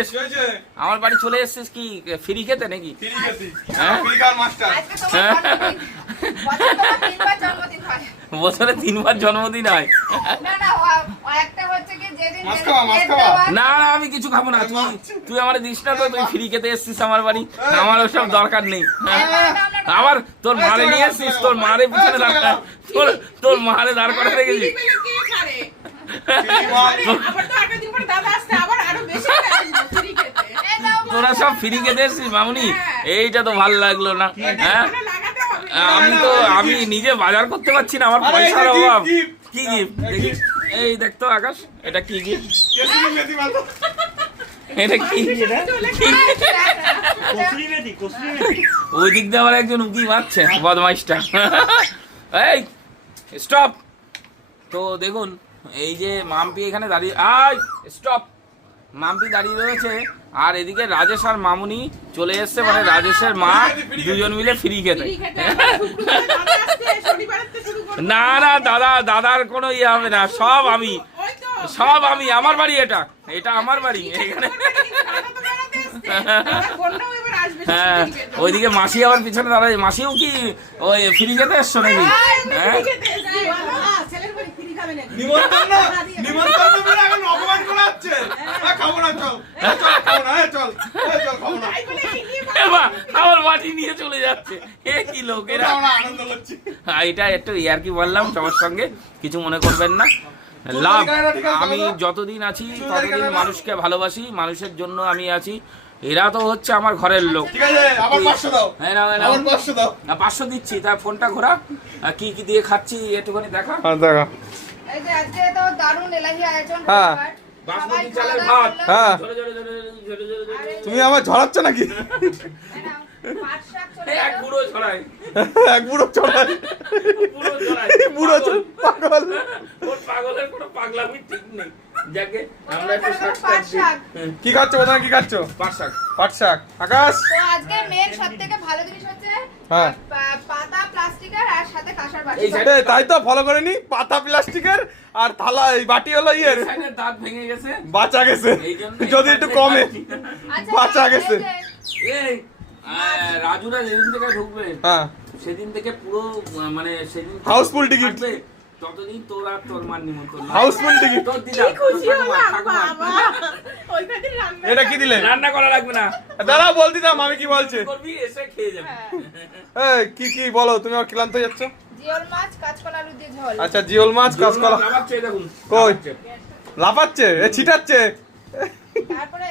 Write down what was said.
এসেছিস? আমার বাড়ি চলে এসেছিস কি ফ্রি খেতে নাকি? বছরে 3 বার জন্মদিন হয়? না না আমি কিছু খাবো না। তুই আমার দিস না তো, তুই ফ্রি খেতে এসেছিস আমার বাড়ি, আমার ওসব দরকার নেই। আবার তোর মারে নিয়ে এসেছিস, তোর মারে পিছনে তোর মারে দাঁড় করে রেখেছিস। তোরা সব ফ্রি খেতে এসেছিস মামুনি, এইটা তো ভালো লাগলো না। হ্যাঁ আমি নিজে বাজার করতে পারছি না, আমার পয়সার অভাব। কি গিফট দেখিস? এই দেখতো আকাশ, এটা কি গিফট? এটা কি? ওই দিক দিয়ে আবার একজন উকি মারছে বদমাইশটা। এই স্টপ। তো দেখুন এই যে মাম্পি এখানে দাঁড়িয়ে, স্টপ, মাম্পি দাঁড়িয়ে রয়েছে, আর এদিকে রাজেশ আর মামুনি চলে এসছে, মানে রাজেশের মা, দুজন মিলে ফ্রি খেতে। না না দাদার কোনো ইয়ে হবে না, সব আমি, আমার বাড়ি, এটা আমার বাড়ি এখানে। হ্যাঁ ওইদিকে মাসি আবার পিছনে দাঁড়ায়। মাসিও কি ওই ফ্রি খেতে এসছো নাকি? হ্যাঁ আমার বাটি নিয়ে চলে যাচ্ছে, এ কি লোকেরা। এটা একটু ইয়ার্কি বললাম সবার সঙ্গে, কিছু মনে করবেন না। লাভ, আমি যতদিন আছি ততদিন মানুষকে ভালোবাসি, মানুষের জন্য আমি আছি। এরা তো হচ্ছে আমার ঘরের লোক। 500 দিচ্ছি, তার ফোনটা ঘোরা, কি কি দিয়ে খাচ্ছি একটুখানি দেখা। তুমি আমার ঝরাচ্ছ নাকি? এক বুড়ো ছড়াই, পাগলের কোনো পাগলামি ঠিক নেই। যাকে আমরা একটু কি খাচ্ছ? কোথায় কি খাচ্ছ? পাট শাক। আকাশ, তো আজকে মেন সবথেকে ভালো জিনিস হচ্ছে পাতা প্লাস্টিকের আর সাথে কাঁসার বাটি। তাই তো ফলো করেনি, পাতা প্লাস্টিকের আর থালা, এই বাটি হলো ইয়ের, দাঁত ভেঙে গেছে, বাঁচা গেছে, যদি একটু কমে বাঁচা গেছে। এই রাজুরা যেদিন থেকে ঢুকবে, সেদিন থেকে পুরো মানে সেদিন হাউসফুল টিকিট, ততদিন তোর আর তোর মান নিমন্ত্রণ। House full ticket. তোর দিদা খুশি হলাম বাবা। এটা কি দিলে? রান্না করা লাগবে না, দাঁড়া বল দিতাম আমি কি বলছে, করবি এসে খেয়ে যাবি। এই কি বলো, তুমি আর ক্লান্ত হয়ে যাচ্ছ? জিওল মাছ কাঁচকলা আলু দিয়ে ঝোল। আচ্ছা জিওল মাছ কাঁচকলা। লাফাচ্ছে দেখুন, কই লাফাচ্ছে? এ ছিটাচ্ছে। তারপরে